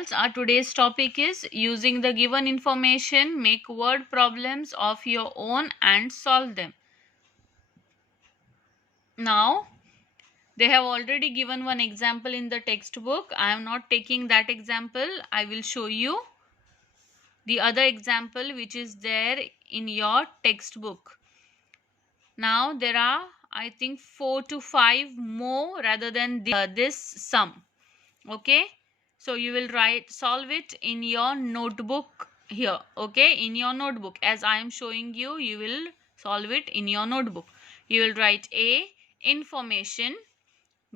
girls, our today's topic is using the given information, make word problems of your own and solve them. Now, they have already given one example in the textbook. I am not taking that example. I will show you the other example which is there in your textbook. Now, there are, I think, 4 to 5 more rather than this sum. Okay, so you will solve it in your notebook here. Okay, in your notebook, as I am showing you, you will solve it in your notebook. You will write a information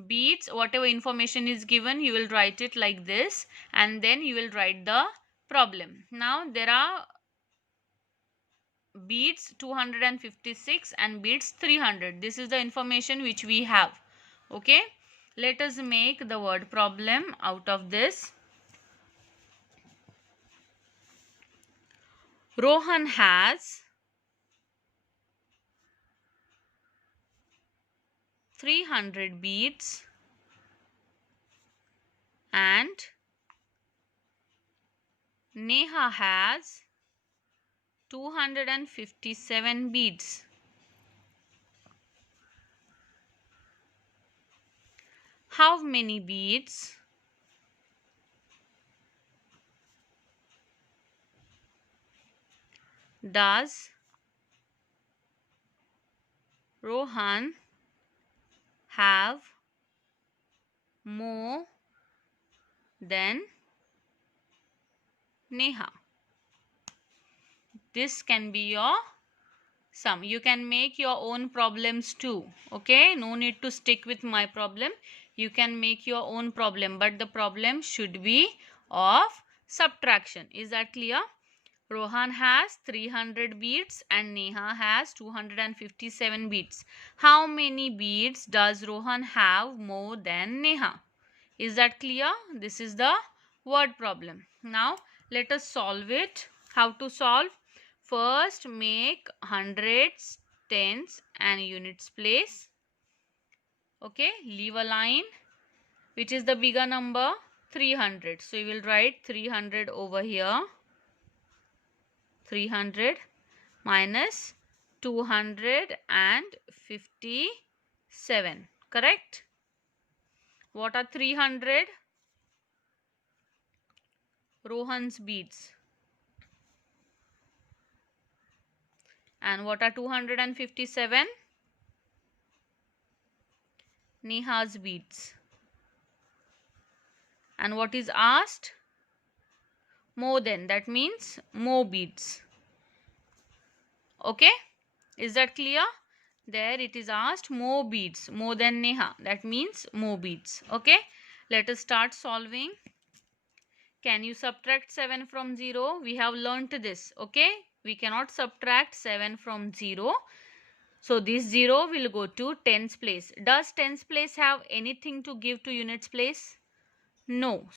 beats whatever information is given, you will write it like this, and then you will write the problem. Now there are beats 256 and beats 300. This is the information which we have. Okay, let us make the word problem out of this. Rohan has 300 beads and Neha has 257 beads. How many beads does Rohan have more than Neha? This can be your sum. You can make your own problems too. Okay, no need to stick with my problem. You can make your own problem, but the problem should be of subtraction. Is that clear? Rohan has 300 beads and Neha has 257 beads. How many beads does Rohan have more than Neha? Is that clear? This is the word problem. Now let us solve it. How to solve? First make hundreds, tens and units place. Okay, leave a line. Which is the bigger number? 300. So you will write 300 over here. 300 minus 257. Correct? What are 300? Rohan's beads. And what are 257? Neha's beads. And what is asked? More than. That means more beads. Okay, is that clear? There it is asked more beads, more than Neha. That means more beads. Okay, let us start solving. Can you subtract 7 from 0? We have learnt this. Okay, we cannot subtract 7 from 0. So this 0 will go to tens place. Does tens place have anything to give to units place? No.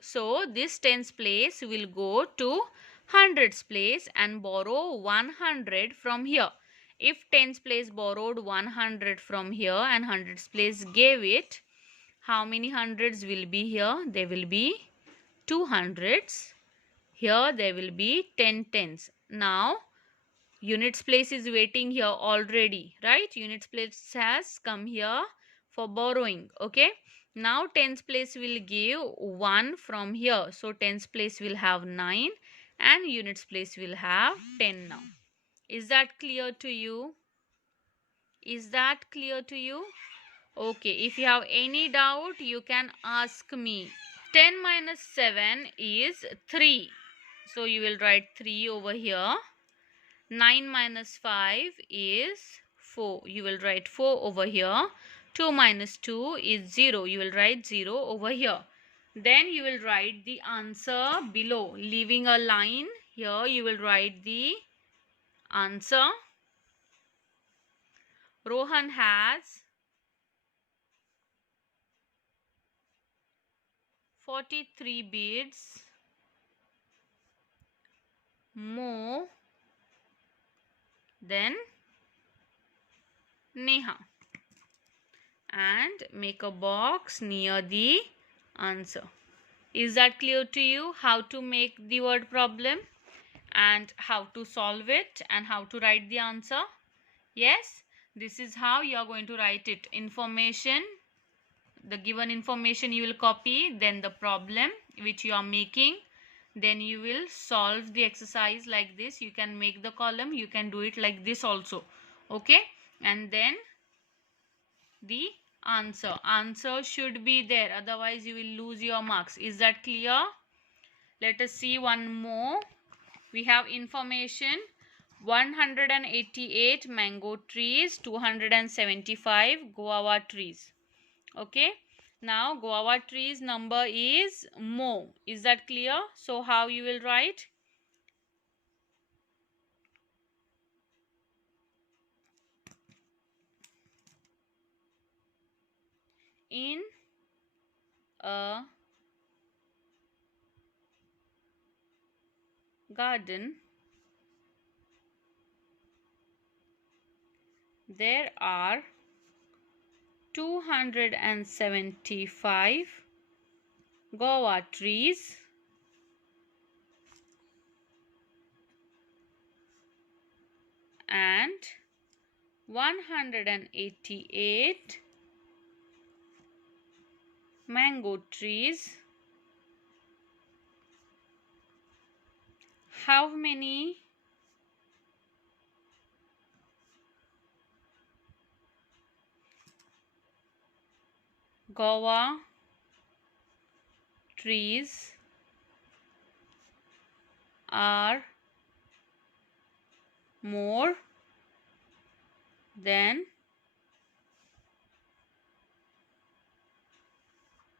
So this tens place will go to hundreds place and borrow 100 from here. If tens place borrowed 100 from here and hundreds place gave it, how many hundreds will be here? There will be 2 hundreds. Here there will be 10 tens. Now units place is waiting here already, right? Units place has come here for borrowing. Okay, now tens place will give 1 from here, so tens place will have 9 and units place will have 10 now. Is that clear to you? Is that clear to you? Okay, if you have any doubt you can ask me. 10 minus 7 is 3, so you will write 3 over here. 9 minus 5 is 4. You will write 4 over here. 2 minus 2 is 0. You will write 0 over here. Then you will write the answer below. Leaving a line here, you will write the answer. Rohan has 43 beads more than Neha, and make a box near the answer. Is that clear to you? How to make the word problem and how to solve it and how to write the answer? Yes, this is how you are going to write it. Information, the given information you will copy, then the problem which you are making, then you will solve the exercise like this. You can make the column, you can do it like this also, okay, and then the answer should be there, otherwise you will lose your marks. Is that clear? Let us see one more. We have information: 188 mango trees, 275 guava trees. Okay, now guava trees number is more. Is that clear? So how you will write? In a garden there are 275 guava trees and 188 mango trees. How many guava trees are more than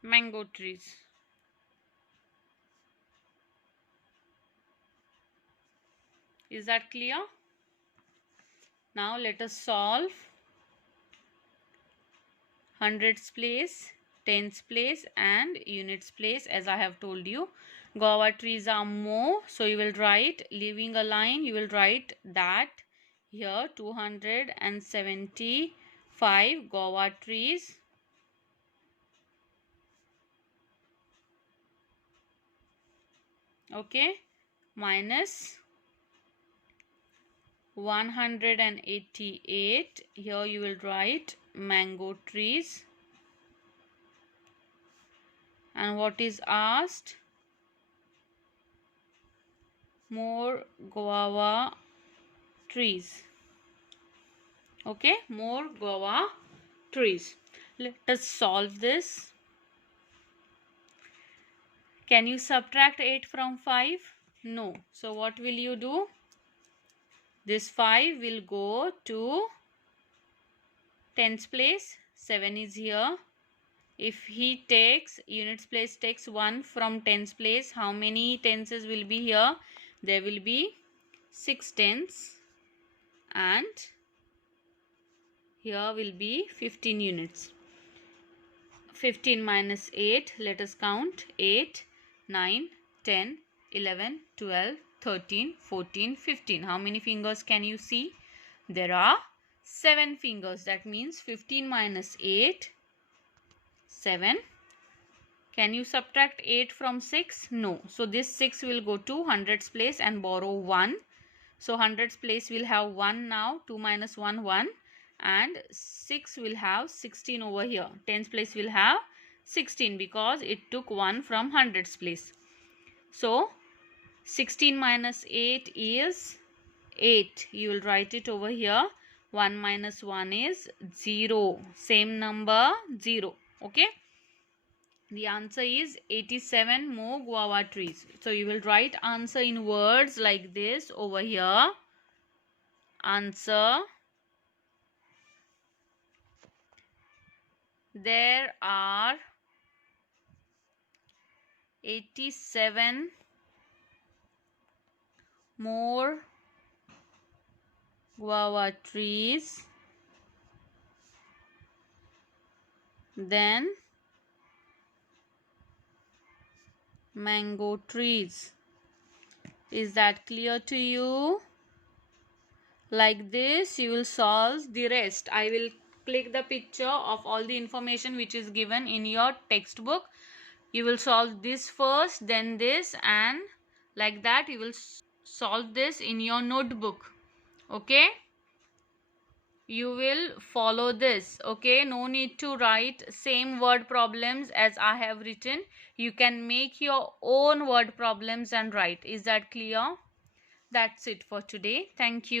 mango trees? Is that clear? Now let us solve hundreds place, tens place and units place. As I have told you, guava trees are more, so you will write, leaving a line, you will write that here 275 guava trees okay, minus 188, here you will write mango trees, and what is asked? More guava trees. Okay, more guava trees. Let us solve this. Can you subtract 8 from 5? No. So what will you do? This 5 will go to tens place. 7 is here. If he takes units place, takes 1 from tens place, how many tenses will be here? There will be 6 tens, and here will be 15 units. 15 minus 8, let us count. 8, 9, 10, 11, 12, 13, 14, 15. How many fingers can you see? There are 7 fingers. That means 15 minus 8, 7. Can you subtract 8 from 6? No. So this 6 will go to hundreds place and borrow 1. So hundreds place will have 1 now. 2 minus 1, 1. And 6 will have 16 over here. Tens place will have 16 because it took 1 from hundreds place. So 16 minus 8 is 8. You will write it over here. 1 minus 1 is 0. Same number, 0. Okay. The answer is 87 more guava trees. So you will write answer in words like this over here. Answer: there are 87 more guava trees than mango trees. Is that clear to you? Like this you will solve the rest. I will click the picture of all the information which is given in your textbook You will solve this first, then this, and like that you will solve this in your notebook. Okay, you will follow this. Okay, no need to write same word problems as I have written. You can make your own word problems and write. Is that clear? That's it for today. Thank you.